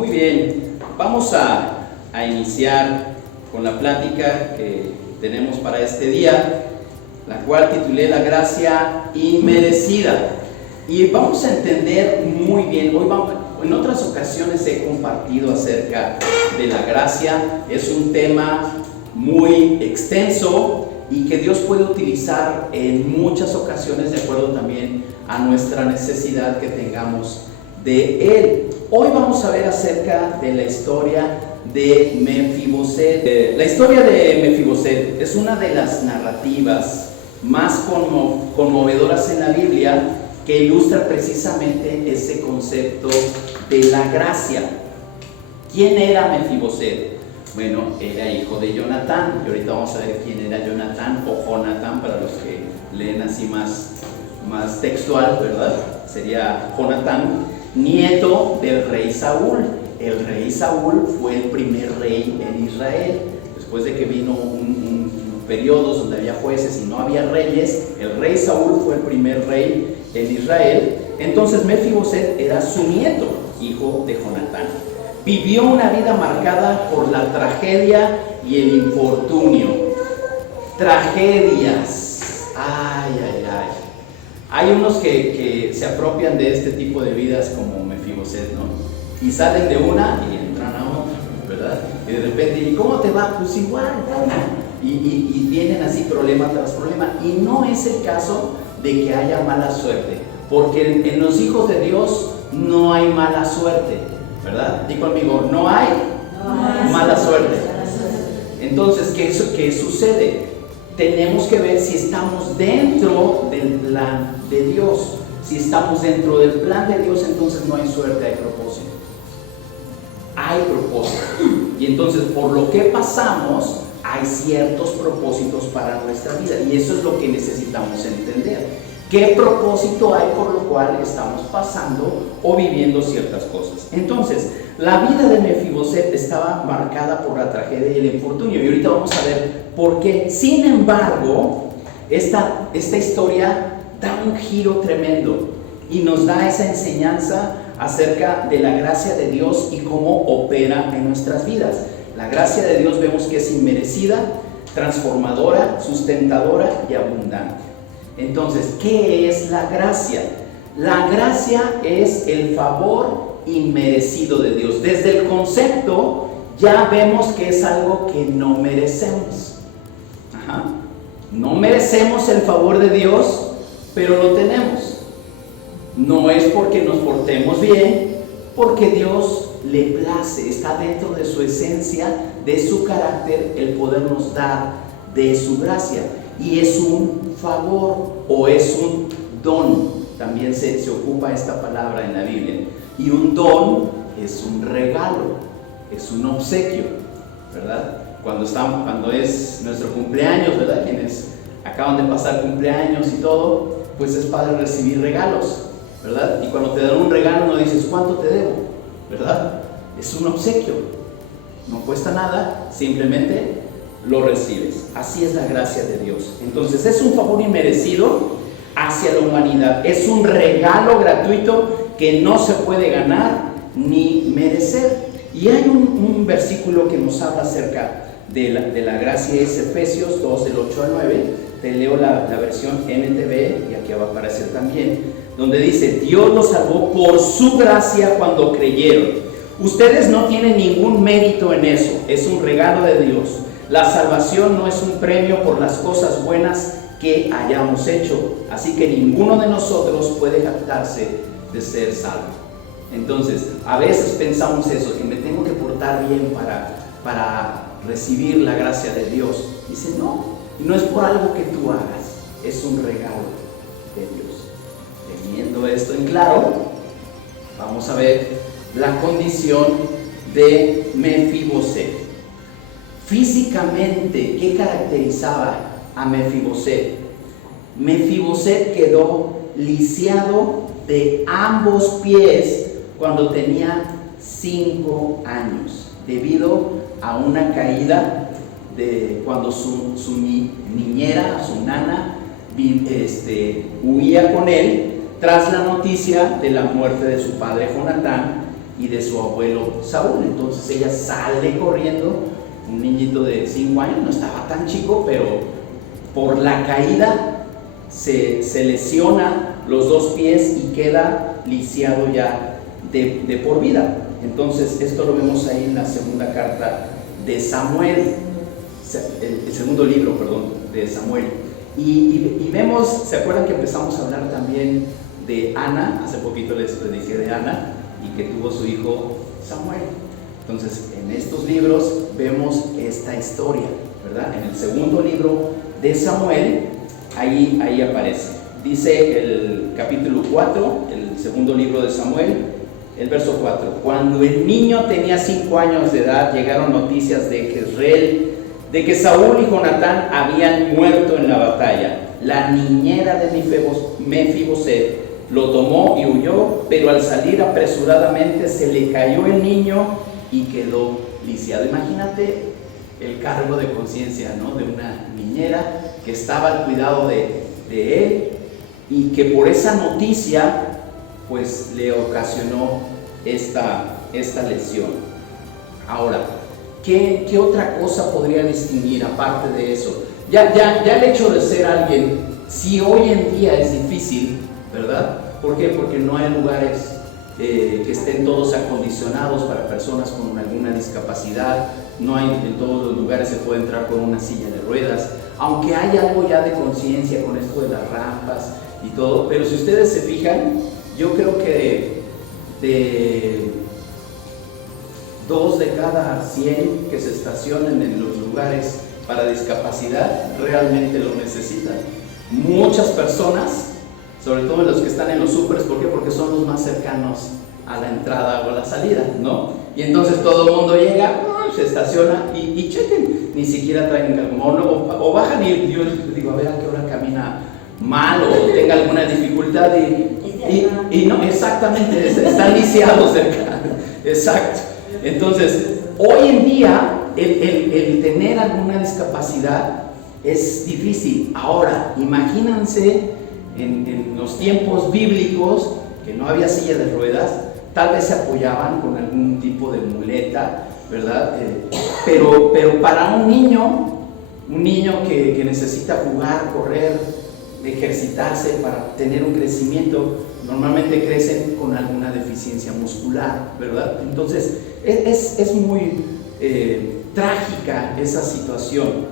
Muy bien, vamos a iniciar con la plática que tenemos para este día, la cual titulé La gracia inmerecida. Y vamos a entender muy bien, en otras ocasiones he compartido acerca de la gracia, es un tema muy extenso y que Dios puede utilizar en muchas ocasiones de acuerdo también a nuestra necesidad que tengamos de Él. Hoy vamos a ver acerca de la historia de Mefiboset. La historia de Mefiboset es una de las narrativas más conmovedoras en la Biblia que ilustra precisamente ese concepto de la gracia. ¿Quién era Mefiboset? Bueno, era hijo de Jonatán, y ahorita vamos a ver quién era Jonatán o Jonatán para los que leen así más textual, ¿verdad? Sería Jonatán, nieto del rey Saúl. El rey Saúl fue el primer rey en Israel. Después de que vino un periodo donde había jueces y no había reyes, el rey Saúl fue el primer rey en Israel. Entonces Mefiboset era su nieto, hijo de Jonatán. Vivió una vida marcada por la tragedia y el infortunio. Tragedias. Ay. Hay unos que se apropian de este tipo de vidas como Mefiboset, ¿no? Y salen de una y entran a otra, ¿verdad? Y de repente, ¿y cómo te va? Pues igual, y vienen así problema tras problema. Y no es el caso de que haya mala suerte, porque en los hijos de Dios no hay mala suerte, ¿verdad? Di conmigo, no hay mala suerte. Entonces, ¿qué sucede? Tenemos que ver si estamos dentro del plan de Dios. Si estamos dentro del plan de Dios, entonces no hay suerte, hay propósito. Hay propósito. Y entonces, por lo que pasamos, hay ciertos propósitos para nuestra vida. Y eso es lo que necesitamos entender. ¿Qué propósito hay por lo cual estamos pasando o viviendo ciertas cosas? Entonces, la vida de Mefiboset estaba marcada por la tragedia y el infortunio. Y ahorita vamos a ver por qué. Sin embargo, esta historia da un giro tremendo y nos da esa enseñanza acerca de la gracia de Dios y cómo opera en nuestras vidas. La gracia de Dios vemos que es inmerecida, transformadora, sustentadora y abundante. Entonces, ¿qué es la gracia? La gracia es el favor inmerecido de Dios. Desde el concepto ya vemos que es algo que no merecemos. No merecemos el favor de Dios, pero lo tenemos. No es porque nos portemos bien, porque Dios le place, está dentro de su esencia, de su carácter, el podernos dar de su gracia. Y es un favor o es un don. También se ocupa esta palabra en la Biblia. Y un don es un regalo, es un obsequio, ¿verdad? Cuando es nuestro cumpleaños, ¿verdad? Quienes acaban de pasar cumpleaños y todo, pues es padre recibir regalos, ¿verdad? Y cuando te dan un regalo no dices, ¿cuánto te debo? ¿Verdad? Es un obsequio, no cuesta nada, simplemente lo recibes. Así es la gracia de Dios. Entonces es un favor inmerecido hacia la humanidad, es un regalo gratuito que no se puede ganar ni merecer. Y hay un versículo que nos habla acerca de la gracia, es Efesios 2, del 8 al 9. Te leo la versión NTV y aquí va a aparecer también, donde dice: Dios los salvó por su gracia cuando creyeron. Ustedes no tienen ningún mérito en eso, es un regalo de Dios. La salvación no es un premio por las cosas buenas que hayamos hecho, así que ninguno de nosotros puede jactarse de ser salvo. Entonces, a veces pensamos eso, que me tengo que portar bien para recibir la gracia de Dios. Dice, no es por algo que tú hagas, es un regalo de Dios. Teniendo esto en claro, vamos a ver la condición de Mefiboset. Físicamente, ¿qué caracterizaba a Mefiboset? Mefiboset quedó lisiado de ambos pies cuando tenía 5 años, debido a una caída cuando su niñera, su nana, huía con él tras la noticia de la muerte de su padre Jonatán, y de su abuelo Saúl. Entonces ella sale corriendo, un niñito de 5 años, no estaba tan chico, pero por la caída se lesiona los 2 pies y queda lisiado ya de por vida. Entonces esto lo vemos ahí en la segunda carta de Samuel, el segundo libro, perdón, de Samuel. Y vemos, ¿se acuerdan que empezamos a hablar también de Ana? Hace poquito les dije de Ana y que tuvo su hijo Samuel. Entonces en estos libros vemos esta historia, ¿verdad? En el segundo libro de Samuel, ahí aparece. Dice el capítulo 4, el segundo libro de Samuel, el verso 4: cuando el niño tenía 5 años de edad, llegaron noticias de Jezreel, de que Saúl y Jonatán habían muerto en la batalla. La niñera de Mefiboset lo tomó y huyó, pero al salir apresuradamente se le cayó el niño y quedó lisiado. Imagínate el cargo de conciencia, ¿no?, de una niñera que estaba al cuidado de él y que por esa noticia pues le ocasionó esta lesión. Ahora, ¿qué otra cosa podría distinguir aparte de eso? Ya el hecho de ser alguien, si hoy en día es difícil, ¿verdad? ¿Por qué? Porque no hay lugares que estén todos acondicionados para personas con alguna discapacidad, no hay, en todos los lugares se puede entrar con una silla de ruedas, aunque hay algo ya de conciencia con esto de las rampas y todo, pero si ustedes se fijan, yo creo que de 2 de cada 100 que se estacionan en los lugares para discapacidad realmente lo necesitan. Muchas personas, sobre todo los que están en los súperes, ¿por qué? Porque son los más cercanos a la entrada o a la salida, ¿no? Y entonces todo el mundo llega, se estaciona y chequen, ni siquiera traen algo, o bajan y yo les digo, a ver a qué hora camina mal o tenga alguna dificultad y no, exactamente, están lisiados cerca, exacto. Entonces, hoy en día el tener alguna discapacidad es difícil. Ahora, imagínense en los tiempos bíblicos que no había silla de ruedas, tal vez se apoyaban con algún tipo de muleta, ¿verdad? Pero para un niño que necesita jugar, correr, ejercitarse para tener un crecimiento, normalmente crecen con alguna deficiencia muscular, ¿verdad? Entonces es muy trágica esa situación.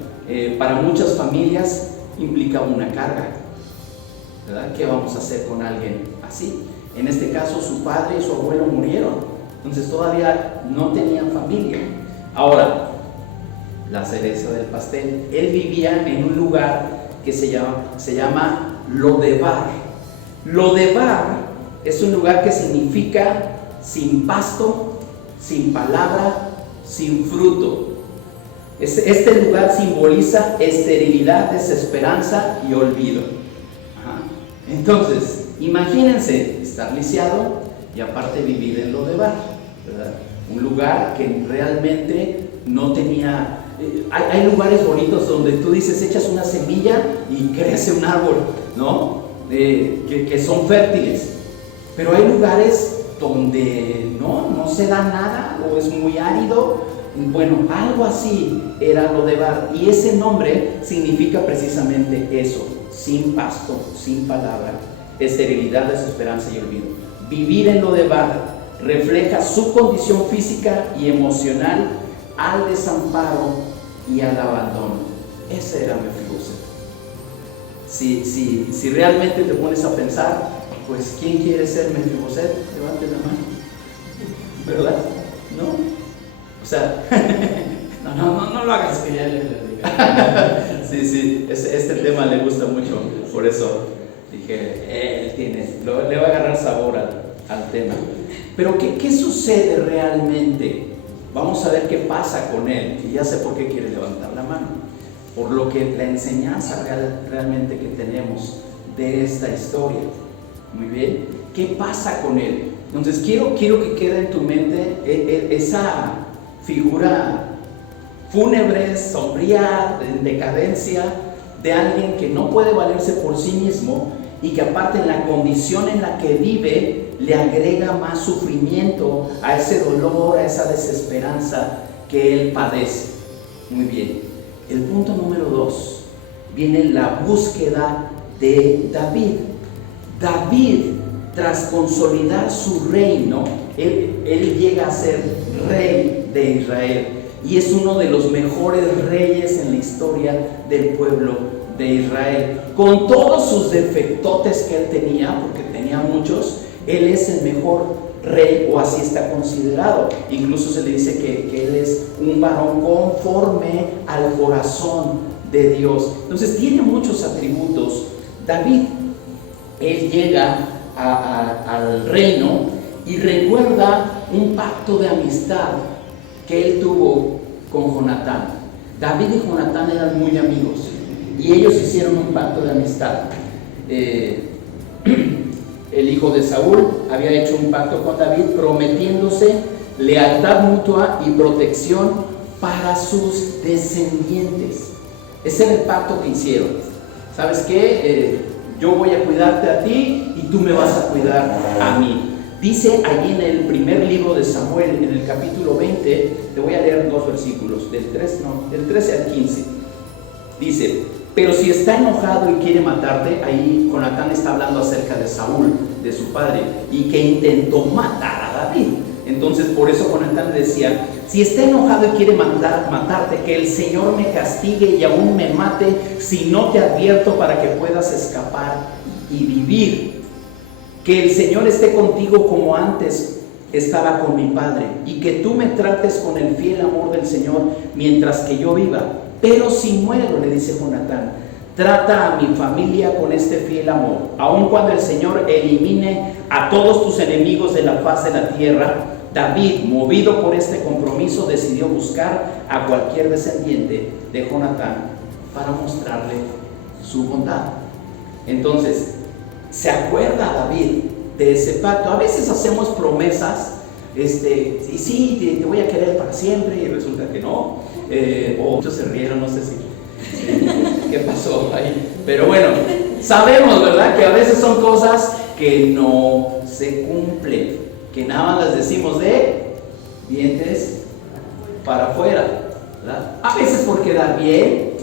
Para muchas familias implica una carga, ¿verdad? ¿Qué vamos a hacer con alguien así? En este caso su padre y su abuelo murieron, entonces todavía no tenían familia. Ahora, la cereza del pastel, él vivía en un lugar que se llama Lodebar. Lodebar es un lugar que significa sin pasto, sin palabra, sin fruto. Este lugar simboliza esterilidad, desesperanza y olvido. Entonces, imagínense estar lisiado y aparte vivir en Lodebar, ¿verdad? Un lugar que realmente no tenía... Hay lugares bonitos donde tú dices, echas una semilla y crece un árbol, ¿no? Que son fértiles. Pero hay lugares donde no se da nada o es muy árido. Bueno, algo así era Lodebar, y ese nombre significa precisamente eso: sin pasto, sin palabra, esterilidad, desesperanza y olvido. Vivir en Lodebar refleja su condición física y emocional al desamparo y al abandono. Ese era Mefiboset. Si realmente te pones a pensar, pues ¿quién quiere ser Mefiboset? Levante la mano, ¿verdad? ¿No? O sea, no lo hagas, que ya le diga. Sí, este tema le gusta mucho, por eso dije, le va a agarrar sabor al tema. Pero ¿qué sucede realmente? Vamos a ver qué pasa con él, y ya sé por qué quiere levantar la mano. Por lo que la enseñanza realmente que tenemos de esta historia. Muy bien, ¿qué pasa con él? Entonces quiero que quede en tu mente esa figura fúnebre, sombría, en decadencia, de alguien que no puede valerse por sí mismo y que aparte en la condición en la que vive le agrega más sufrimiento a ese dolor, a esa desesperanza que él padece. Muy bien. El punto número 2, viene la búsqueda de David. David, tras consolidar su reino, él llega a ser rey de Israel y es uno de los mejores reyes en la historia del pueblo de Israel. Con todos sus defectotes que él tenía, porque tenía muchos, él es el mejor rey, o así está considerado. Incluso se le dice que él es un varón conforme al corazón de Dios. Entonces tiene muchos atributos. David, él llega al reino y recuerda un pacto de amistad que él tuvo con Jonatán. David y Jonatán eran muy amigos y ellos hicieron un pacto de amistad. El hijo de Saúl había hecho un pacto con David prometiéndose lealtad mutua y protección para sus descendientes. Ese era el pacto que hicieron. ¿Sabes qué? Yo voy a cuidarte a ti y tú me vas a cuidar a mí. Dice allí en el primer libro de Samuel, en el capítulo 20, te voy a leer 2 versículos, del 13 al 15. Dice: pero si está enojado y quiere matarte, ahí Jonatán está hablando acerca de Saúl, de su padre, y que intentó matar a David. Entonces por eso Jonatán decía: si está enojado y quiere matarte, que el Señor me castigue y aún me mate, si no te advierto para que puedas escapar y vivir. Que el Señor esté contigo como antes estaba con mi padre, y que tú me trates con el fiel amor del Señor mientras que yo viva. Pero si muero, le dice Jonatán, trata a mi familia con este fiel amor. Aun cuando el Señor elimine a todos tus enemigos de la faz de la tierra. David, movido por este compromiso, decidió buscar a cualquier descendiente de Jonatán para mostrarle su bondad. Entonces, ¿se acuerda David de ese pacto? A veces hacemos promesas, y sí, te voy a querer para siempre, y resulta que no. O muchos se rieron, no sé si qué pasó ahí. Pero bueno, sabemos, ¿verdad?, que a veces son cosas que no se cumplen, que nada más las decimos de dientes para afuera, ¿verdad? A veces por quedar bien,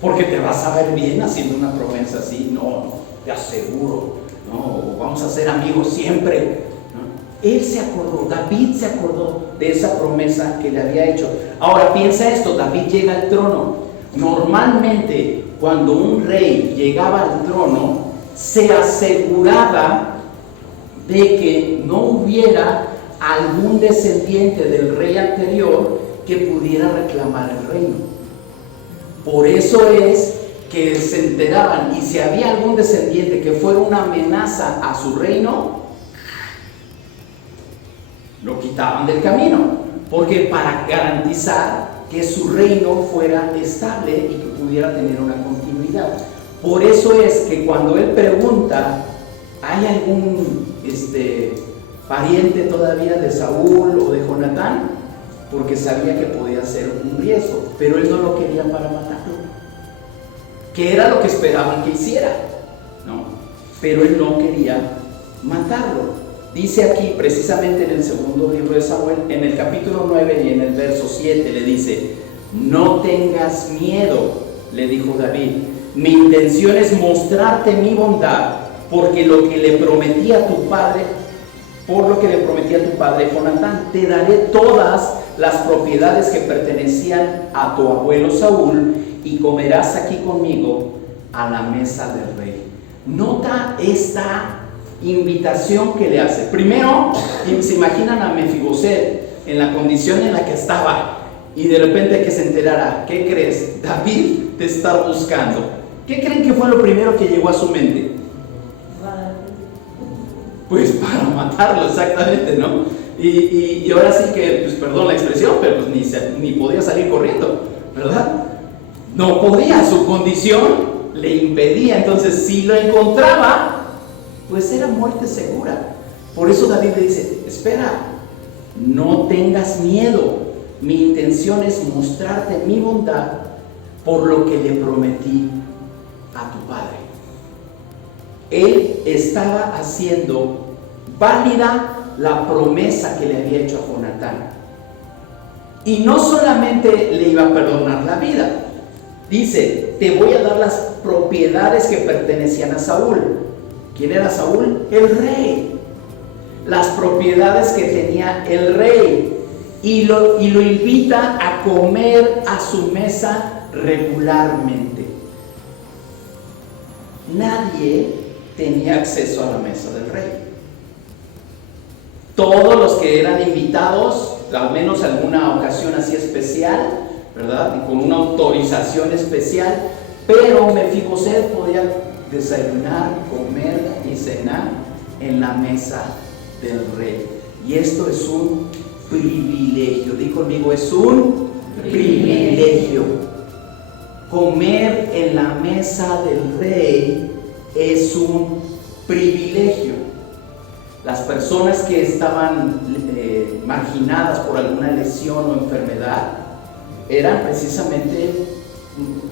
porque te vas a ver bien haciendo una promesa así. No, te aseguro, no, vamos a ser amigos siempre, ¿no? Él se acordó, David se acordó de esa promesa que le había hecho. Ahora piensa esto: David llega al trono. Normalmente cuando un rey llegaba al trono, se aseguraba de que no hubiera algún descendiente del rey anterior que pudiera reclamar el reino. Por eso es que se enteraban, y si había algún descendiente que fuera una amenaza a su reino, lo quitaban del camino, porque para garantizar que su reino fuera estable y que pudiera tener una continuidad. Por eso es que cuando él pregunta, ¿hay algún pariente todavía de Saúl o de Jonatán? Porque sabía que podía ser un riesgo, pero él no lo quería para matarlo, que era lo que esperaban que hiciera, ¿no? Pero él no quería matarlo. Dice aquí, precisamente en el segundo libro de Samuel, en el capítulo 9 y en el verso 7, le dice: no tengas miedo, le dijo David, mi intención es mostrarte mi bondad, porque lo que le prometí a tu padre, por lo que le prometí a tu padre Jonatán, te daré todas las propiedades que pertenecían a tu abuelo Saúl, y comerás aquí conmigo a la mesa del rey. Nota esta invitación que le hace. Primero, se imaginan a Mefiboset en la condición en la que estaba, y de repente que se enterara: ¿qué crees? David te está buscando. ¿Qué creen que fue lo primero que llegó a su mente? Pues para matarlo, exactamente, ¿no? Y ahora sí que, pues perdón la expresión, pero pues ni podía salir corriendo, ¿verdad? No podía, su condición le impedía. Entonces, si lo encontraba, pues era muerte segura. Por eso David le dice: espera, no tengas miedo, mi intención es mostrarte mi bondad por lo que le prometí a tu padre. Él estaba haciendo válida la promesa que le había hecho a Jonatán. Y no solamente le iba a perdonar la vida, dice, te voy a dar las propiedades que pertenecían a Saúl. ¿Quién era Saúl? El rey. Las propiedades que tenía el rey. Y lo invita a comer a su mesa regularmente. Nadie tenía acceso a la mesa del rey. Todos los que eran invitados, al menos alguna ocasión así especial, ¿verdad? Y con una autorización especial, pero Mefiboset podía desayunar, comer y cenar en la mesa del rey. Y esto es un privilegio. Di conmigo, es un privilegio. Comer en la mesa del rey es un privilegio. Las personas que estaban marginadas por alguna lesión o enfermedad eran precisamente,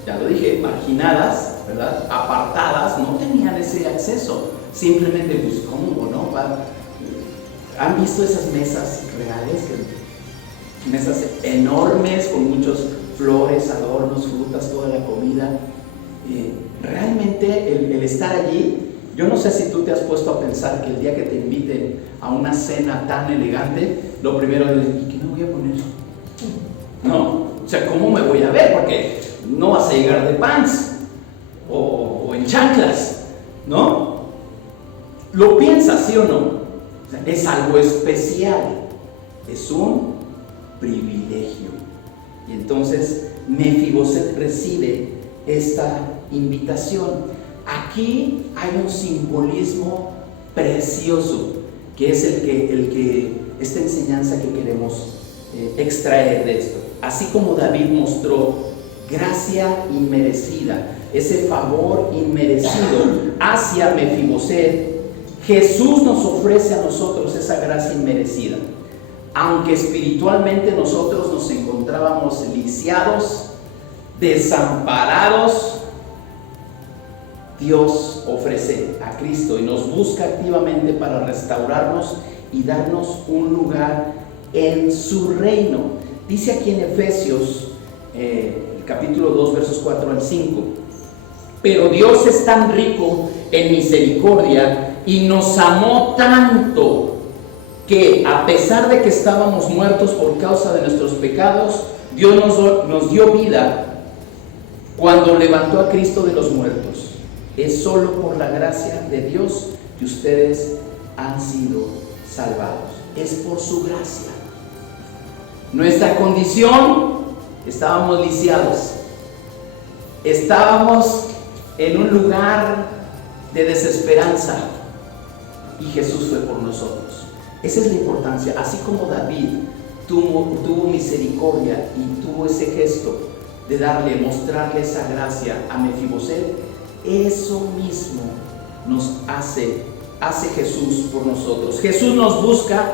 ya lo dije, marginadas, ¿verdad? Apartadas, no tenían ese acceso. Simplemente, pues, ¿cómo no? ¿Han visto esas mesas reales? Mesas enormes con muchos flores, adornos, frutas, toda la comida. Realmente el estar allí, yo no sé si tú te has puesto a pensar que el día que te inviten a una cena tan elegante, lo primero es, ¿y qué me voy a poner? No, o sea, ¿cómo me voy a ver? Porque no vas a llegar de pants o en chanclas, ¿no? ¿Lo piensas, sí o no? O sea, es algo especial, es un privilegio. Y entonces Mefiboset recibe esta invitación. Aquí hay un simbolismo precioso, que es esta enseñanza que queremos extraer de esto. Así como David mostró gracia inmerecida, ese favor inmerecido hacia Mefiboset, Jesús nos ofrece a nosotros esa gracia inmerecida. Aunque espiritualmente nosotros nos encontrábamos lisiados, desamparados, Dios ofrece a Cristo y nos busca activamente para restaurarnos y darnos un lugar en su reino. Dice aquí en Efesios, capítulo 2, versos 4 al 5, pero Dios es tan rico en misericordia y nos amó tanto que a pesar de que estábamos muertos por causa de nuestros pecados, Dios nos dio vida cuando levantó a Cristo de los muertos. Es solo por la gracia de Dios que ustedes han sido salvados. Es por su gracia. Nuestra condición, estábamos lisiados. Estábamos en un lugar de desesperanza y Jesús fue por nosotros. Esa es la importancia. Así como David tuvo misericordia y tuvo ese gesto de mostrarle esa gracia a Mefiboset, eso mismo nos hace Jesús por nosotros. Jesús nos busca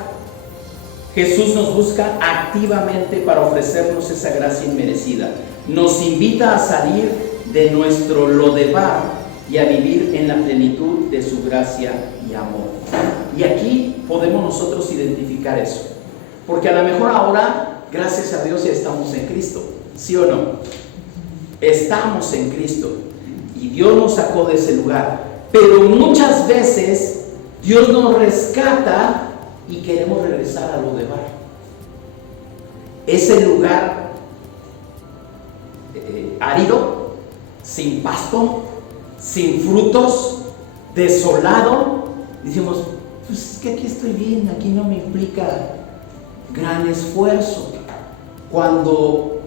activamente para ofrecernos esa gracia inmerecida. Nos invita a salir de nuestro Lodebar y a vivir en la plenitud de su gracia y amor. Y aquí podemos nosotros identificar eso, porque a lo mejor ahora, gracias a Dios, ya estamos en Cristo, ¿sí o no? Estamos en Cristo y Dios nos sacó de ese lugar, pero muchas veces Dios nos rescata y queremos regresar a Lodebar, ese lugar árido, sin pasto, sin frutos, desolado. Decimos, pues es que aquí estoy bien, aquí no me implica gran esfuerzo. Cuando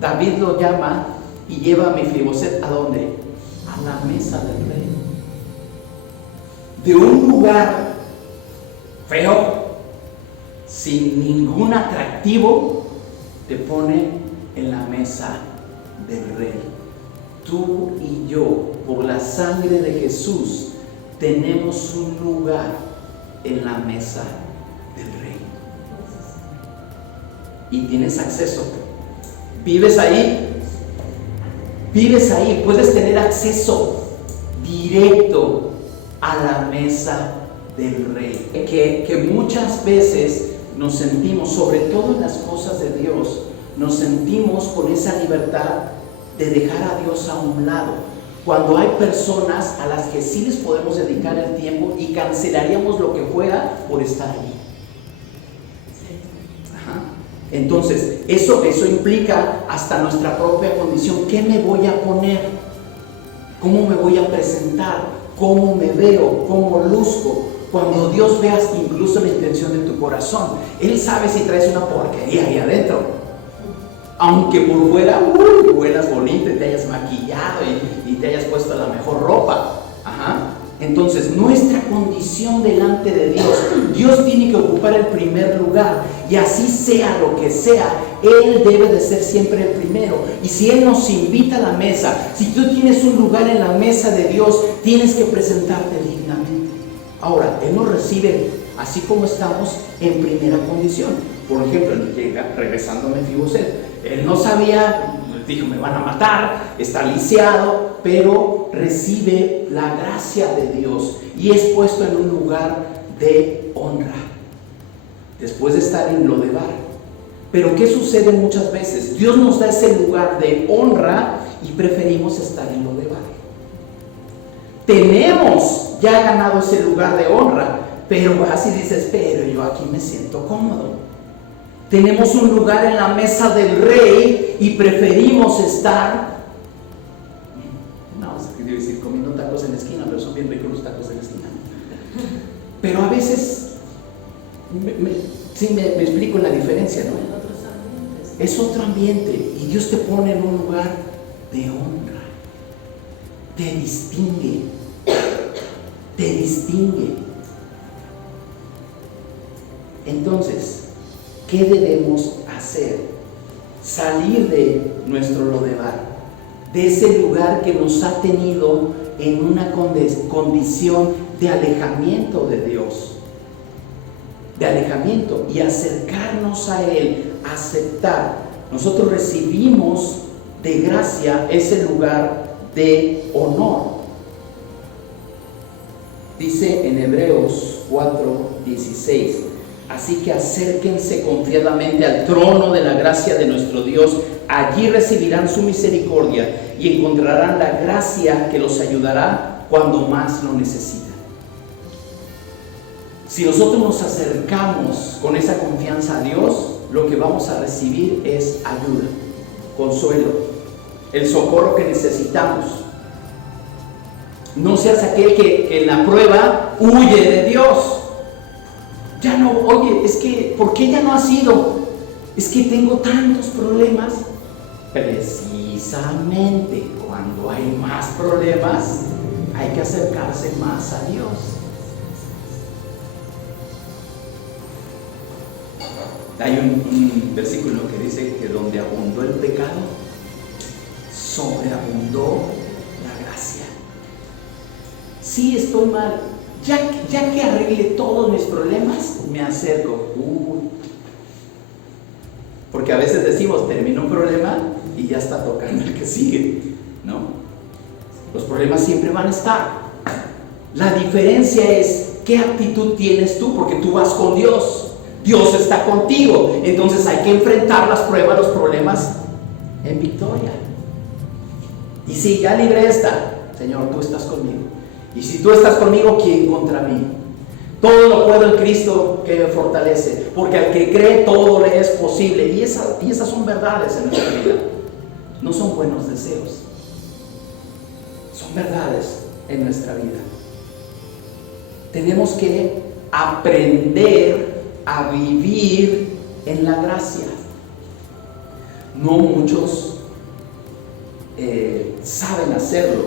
David lo llama y lleva a Mefiboset, ¿a dónde? A la mesa del rey. De un lugar feo, sin ningún atractivo, te pone en la mesa del rey. Tú y yo, por la sangre de Jesús, tenemos un lugar en la mesa del rey. Y tienes acceso. Vives ahí, puedes tener acceso directo a la mesa del rey. Que muchas veces nos sentimos, sobre todo en las cosas de Dios, nos sentimos con esa libertad de dejar a Dios a un lado. Cuando hay personas a las que sí les podemos dedicar el tiempo y cancelaríamos lo que fuera por estar allí. Entonces, eso implica hasta nuestra propia condición. ¿Qué me voy a poner? ¿Cómo me voy a presentar? ¿Cómo me veo? ¿Cómo luzco? Cuando Dios vea incluso la intención de tu corazón, Él sabe si traes una porquería ahí adentro. Aunque por fuera, huelas bonito y te hayas maquillado y te hayas puesto la mejor ropa. Entonces, nuestra condición delante de Dios tiene que ocupar el primer lugar. Y así sea lo que sea, Él debe de ser siempre el primero. Y si Él nos invita a la mesa, si tú tienes un lugar en la mesa de Dios, tienes que presentarte dignamente. Ahora, Él nos recibe así como estamos en primera condición. Por ejemplo, regresando a Mefiboset, él no sabía, dijo, me van a matar, está lisiado, pero recibe la gracia de Dios y es puesto en un lugar de honra después de estar en Lodebar. Pero ¿qué sucede muchas veces? Dios nos da ese lugar de honra y preferimos estar en Lodebar. Tenemos ya ganado ese lugar de honra, pero así dices, pero yo aquí me siento cómodo. Tenemos un lugar en la mesa del rey y preferimos estar, quiero decir, comiendo tacos en la esquina, pero son bien ricos los tacos en la esquina. Pero a veces, me explico la diferencia, ¿no? Es otro ambiente y Dios te pone en un lugar de honra, te distingue. Entonces, ¿qué debemos hacer? Salir de nuestro Lodebar, de ese lugar que nos ha tenido en una condición de alejamiento de Dios, y acercarnos a Él, aceptar. Nosotros recibimos de gracia ese lugar de honor. Dice en Hebreos 4:16, así que acérquense confiadamente al trono de la gracia de nuestro Dios, allí recibirán su misericordia y encontrarán la gracia que los ayudará cuando más lo necesitan. Si nosotros nos acercamos con esa confianza a Dios, lo que vamos a recibir es ayuda, consuelo, el socorro que necesitamos. No seas aquel que en la prueba huye de Dios. Ya no, oye, es que, ¿por qué ya no has ido? Es que tengo tantos problemas. Precisamente cuando hay más problemas, hay que acercarse más a Dios. Hay un versículo que dice que donde abundó el pecado, sobreabundó la gracia. Sí, estoy mal. Ya que arregle todos mis problemas, me acerco. Porque a veces decimos, termina un problema y ya está tocando el que sigue, ¿no? Los problemas siempre van a estar. La diferencia es qué actitud tienes tú, porque tú vas con Dios. Dios está contigo. Entonces hay que enfrentar las pruebas, los problemas en victoria. Y si ya libré esta, Señor, tú estás conmigo. Y si tú estás conmigo, ¿quién contra mí? Todo lo puedo en Cristo que me fortalece, porque al que cree todo le es posible. Y esas son verdades en nuestra vida. No son buenos deseos, son verdades en nuestra vida. Tenemos que aprender a vivir en la gracia. No muchos saben hacerlo.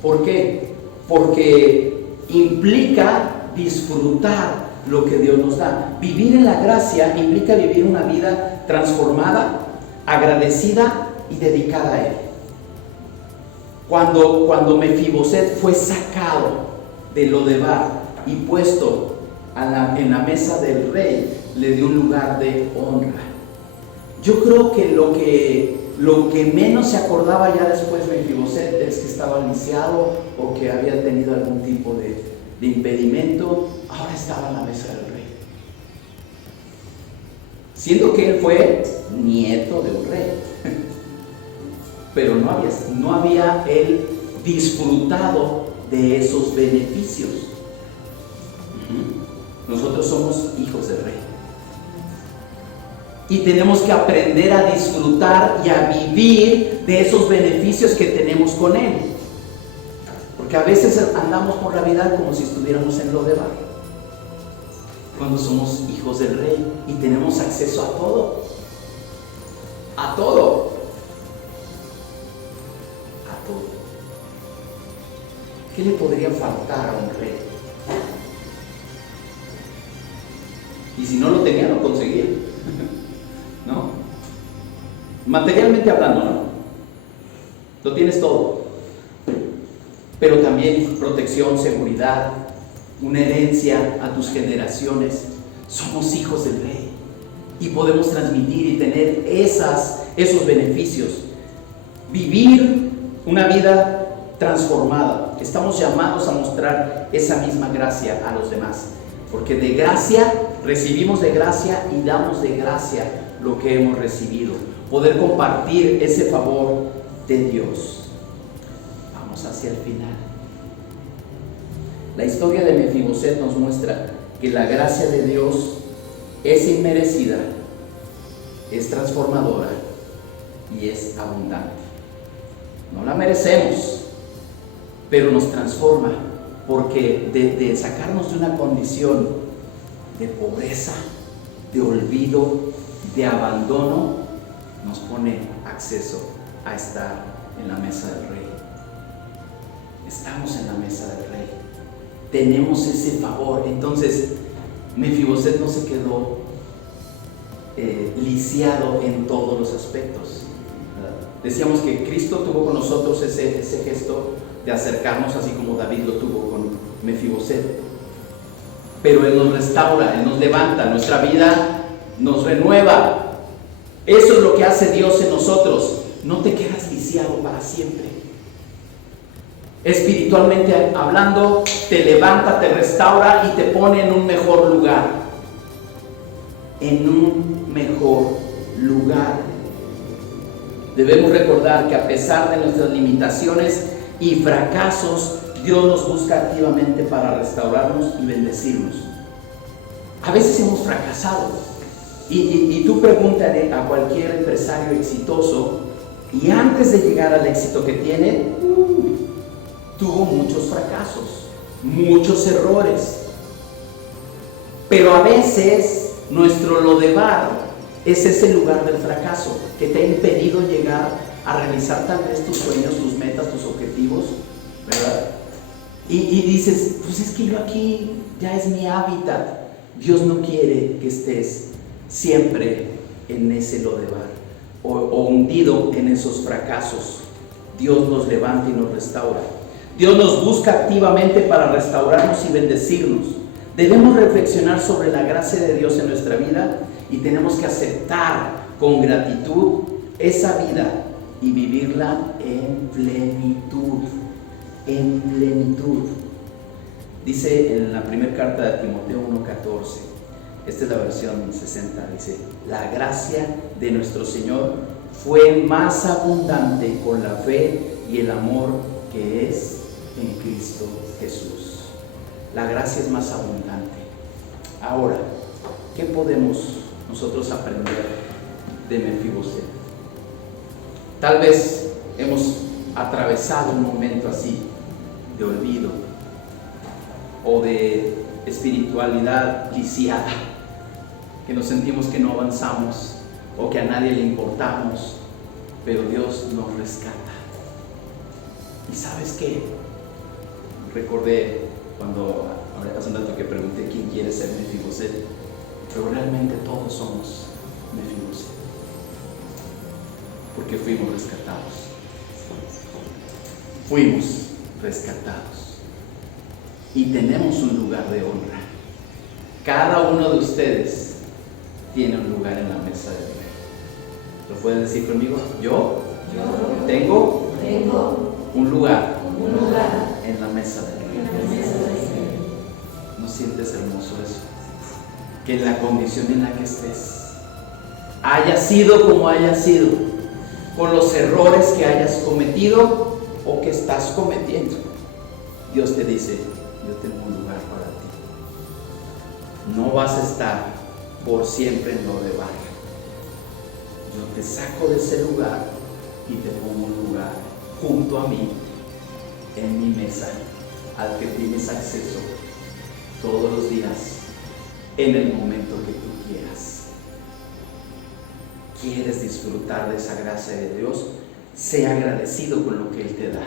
¿Por qué? Porque implica disfrutar lo que Dios nos da. Vivir en la gracia implica vivir una vida transformada, agradecida y dedicada a Él. Cuando Mefiboset fue sacado de Lodebar y puesto en la mesa del rey, le dio un lugar de honra. Yo creo que lo que menos se acordaba ya después Mefiboset es que estaba lisiado o que había tenido algún tipo de impedimento, ahora estaba en la mesa del rey. Siendo que él fue nieto de un rey. Pero no había él disfrutado de esos beneficios. Nosotros somos hijos del rey. Y tenemos que aprender a disfrutar y a vivir de esos beneficios que tenemos con él. Porque a veces andamos por la vida como si estuviéramos en Lodebar, cuando somos hijos del rey y tenemos acceso a todo. A todo. A todo. ¿Qué le podría faltar a un rey? Y si no lo tenía, lo conseguía. ¿No? Materialmente hablando, ¿no? Lo tienes todo. Pero también protección, seguridad, una herencia a tus generaciones. Somos hijos del rey y podemos transmitir y tener esos beneficios. Vivir una vida transformada. Estamos llamados a mostrar esa misma gracia a los demás, porque de gracia recibimos de gracia y damos de gracia lo que hemos recibido. Poder compartir ese favor de Dios. Vamos hacia el final. La historia de Mefiboset nos muestra que la gracia de Dios es inmerecida, es transformadora y es abundante. No la merecemos, pero nos transforma, porque de sacarnos de una condición de pobreza, de olvido, de abandono, nos pone acceso a estar en la mesa del rey. Estamos en la mesa del rey. Tenemos ese favor. Entonces, Mefiboset no se quedó lisiado en todos los aspectos. Decíamos que Cristo tuvo con nosotros ese gesto de acercarnos, así como David lo tuvo con Mefiboset. Pero Él nos restaura, Él nos levanta, nuestra vida nos renueva. Eso es lo que hace Dios en nosotros. No te quedas lisiado para siempre. Espiritualmente hablando, te levanta, te restaura y te pone en un mejor lugar. En un mejor lugar. Debemos recordar que a pesar de nuestras limitaciones y fracasos, Dios nos busca activamente para restaurarnos y bendecirnos. A veces hemos fracasado. Y tú pregúntale a cualquier empresario exitoso, y antes de llegar al éxito que tiene, tuvo muchos fracasos, muchos errores. Pero a veces nuestro Lodebar es ese lugar del fracaso que te ha impedido llegar a realizar tal vez tus sueños, tus metas, tus objetivos, ¿verdad? Y dices, pues es que yo aquí ya es mi hábitat. Dios no quiere que estés siempre en ese Lodebar o hundido en esos fracasos. Dios nos levanta y nos restaura. Dios nos busca activamente para restaurarnos y bendecirnos. Debemos reflexionar sobre la gracia de Dios en nuestra vida y tenemos que aceptar con gratitud esa vida y vivirla en plenitud. En plenitud. Dice en la primera carta de Timoteo 1:14. Esta es la versión 60, dice: la gracia de nuestro Señor fue más abundante con la fe y el amor que es en Cristo Jesús. La gracia es más abundante. Ahora, ¿qué podemos nosotros aprender de Mefiboset? Tal vez hemos atravesado un momento así de olvido o de espiritualidad lisiada, que nos sentimos que no avanzamos o que a nadie le importamos, pero Dios nos rescata. ¿Y sabes qué? Recordé cuando hace un rato que pregunté quién quiere ser Mefiboset, pero realmente todos somos Mefiboset, porque fuimos rescatados. Fuimos rescatados y tenemos un lugar de honra. Cada uno de ustedes tiene un lugar en la mesa de Dios. ¿Lo pueden decir conmigo? Yo tengo un lugar en la mesa de Dios. ¿No sientes hermoso eso? Que en la condición en la que estés, haya sido como haya sido, con los errores que hayas cometido o que estás cometiendo, Dios te dice: yo tengo un lugar para ti. No vas a estar por siempre en lo de barro. Yo te saco de ese lugar y te pongo un lugar junto a mí, en mi mesa, al que tienes acceso todos los días, en el momento que tú quieras. ¿Quieres disfrutar de esa gracia de Dios? Sea agradecido con lo que Él te da.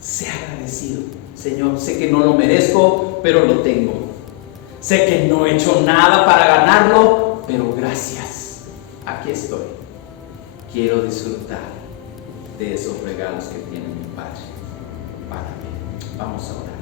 Sea agradecido. Señor, sé que no lo merezco, pero lo tengo. Sé que no he hecho nada para ganarlo, pero gracias. Aquí estoy. Quiero disfrutar de esos regalos que tiene mi Padre para mí. Vamos a orar.